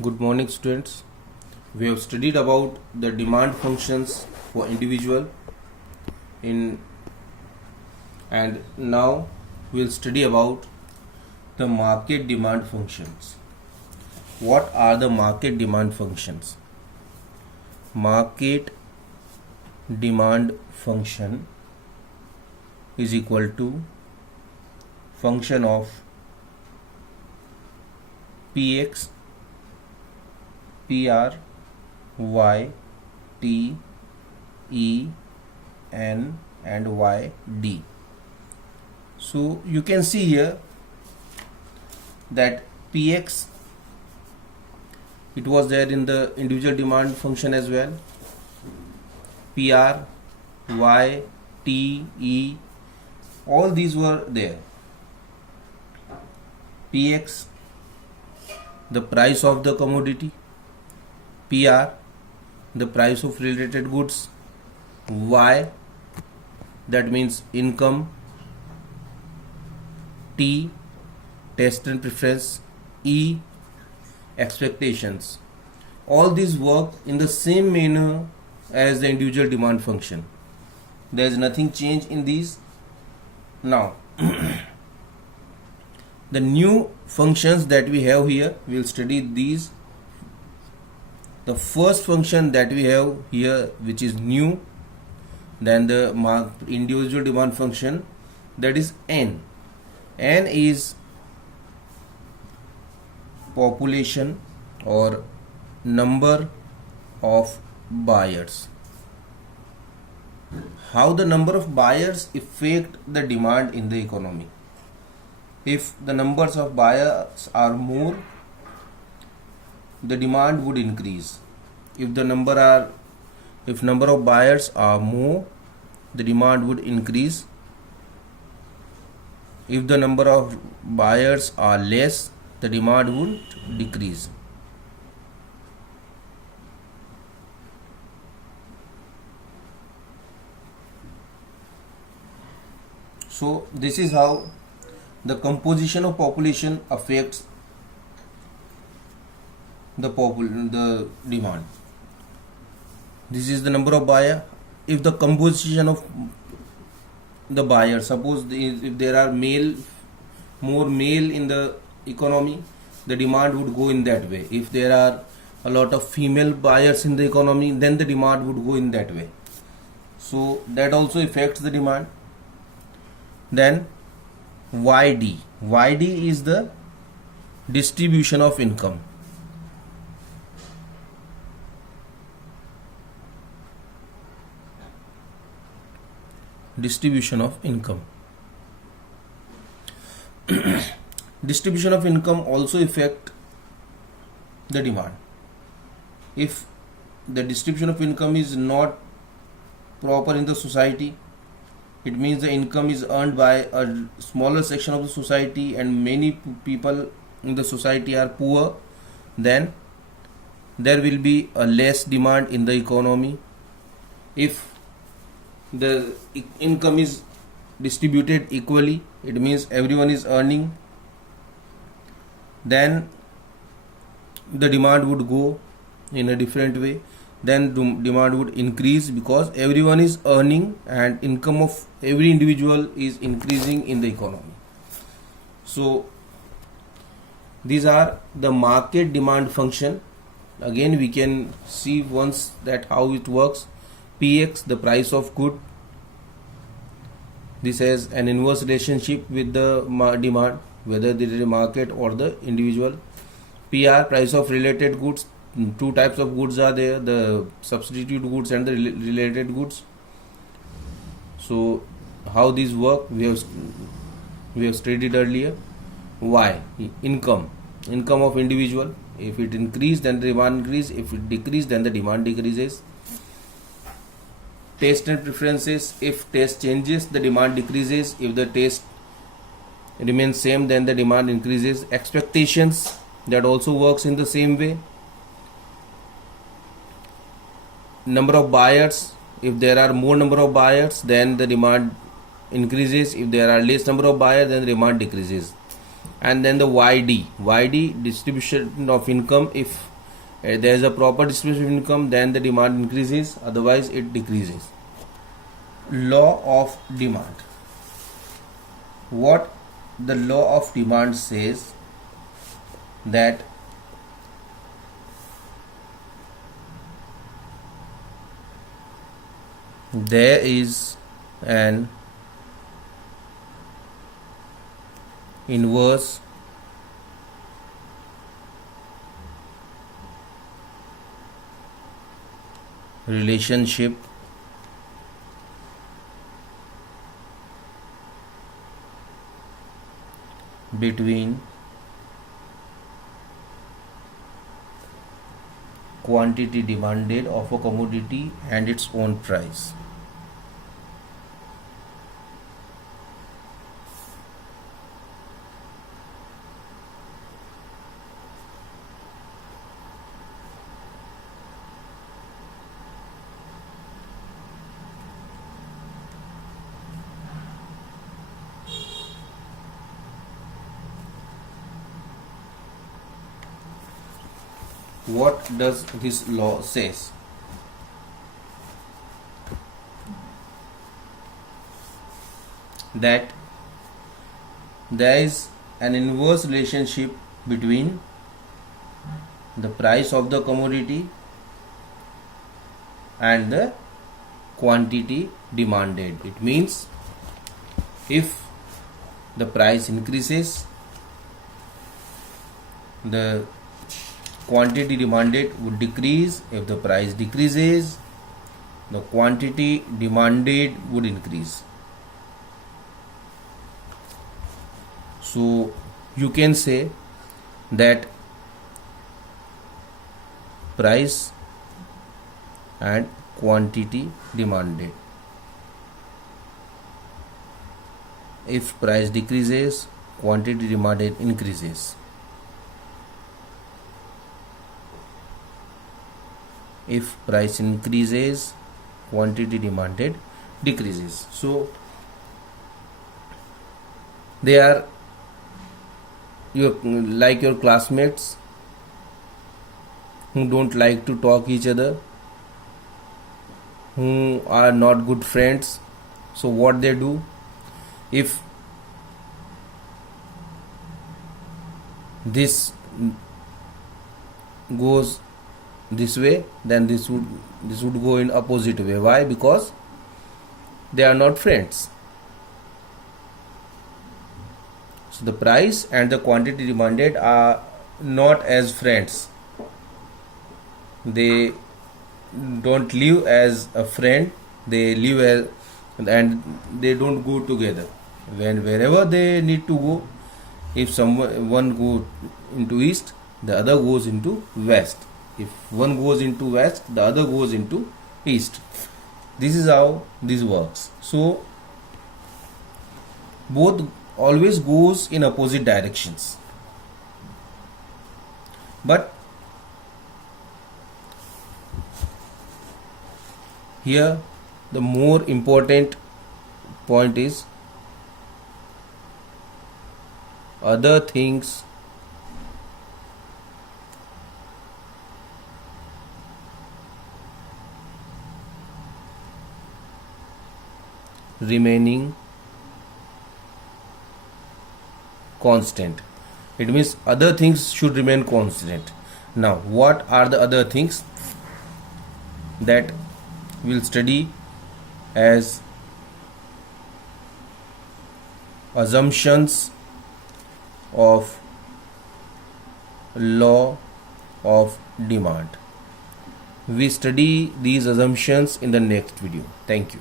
Good morning, students. We have studied about the demand functions for individual in and now we will study about the market demand functions. What are the market demand functions? Market demand function is equal to function of Px, Pr, Y, T, E, N and Y, D. So you can see here that Px, it was there in the individual demand function as well. Pr, Y, T, E, all these were there. Px, the price of the commodity. Pr, the price of related goods. Y, that means income. T, taste and preference. E, expectations. All these work in the same manner as the individual demand function. There is nothing change in these. Now the new functions that we have here, we will study these. The first function that we have here, which is new than the individual demand function, that is N. N is population or number of buyers. How the number of buyers affect the demand in the economy? If the numbers of buyers are more, the demand would increase. If number of buyers are more, the demand would increase. If the number of buyers are less, the demand would decrease. So this is how the composition of population affects the demand. This is the number of buyer. If the composition of the buyer, suppose if there are more male in the economy, the demand would go in that way. If there are a lot of female buyers in the economy, then the demand would go in that way. So that also affects the demand. Then YD. YD is the distribution of income. Distribution of income. Distribution of income also affect the demand. If the distribution of income is not proper in the society, it means the income is earned by a smaller section of the society and many people in the society are poor, then there will be a less demand in the economy. If the income is distributed equally, it means everyone is earning, then the demand would go in a different way. Then demand would increase because everyone is earning and income of every individual is increasing in the economy. So these are the market demand function. Again we can see once that how it works. Px, the price of good. This has an inverse relationship with the demand, whether there is a market or the individual. Pr, price of related goods. Two types of goods are there, the substitute goods and the related goods. So how these work, we have studied earlier. Y, income of individual. If it increase, then the demand increase. If it decrease, then the demand decreases. Taste and preferences. If taste changes, the demand decreases. If the taste remains same, then the demand increases. Expectations, that also works in the same way. Number of buyers. If there are more number of buyers, then the demand increases. If there are less number of buyers, then the demand decreases. and then the YD distribution of income. If there is a proper distribution of income, then the demand increases, otherwise it decreases. Law of demand. What the law of demand says, that there is an inverse relationship between quantity demanded of a commodity and its own price. What does this law says? That there is an inverse relationship between the price of the commodity and the quantity demanded. It means if the price increases, the quantity demanded would decrease. If the price decreases, the quantity demanded would increase. So you can say that price and quantity demanded. If price decreases, quantity demanded increases. If price increases, quantity demanded decreases. So they are your classmates who don't like to talk each other, who are not good friends. So what they do, if this goes this way, then this would go in opposite way. Why? Because they are not friends. So the price and the quantity demanded are not as friends. They don't live as a friend. They live as, and they don't go together. Wherever they need to go, if one goes into east, the other goes into west. If one goes into west, the other goes into east. This is how this works. So both always goes in opposite directions. But here the more important point is other things remaining constant. It means other things should remain constant. Now what are the other things that we'll study as assumptions of law of demand? We study these assumptions in the next video. Thank you.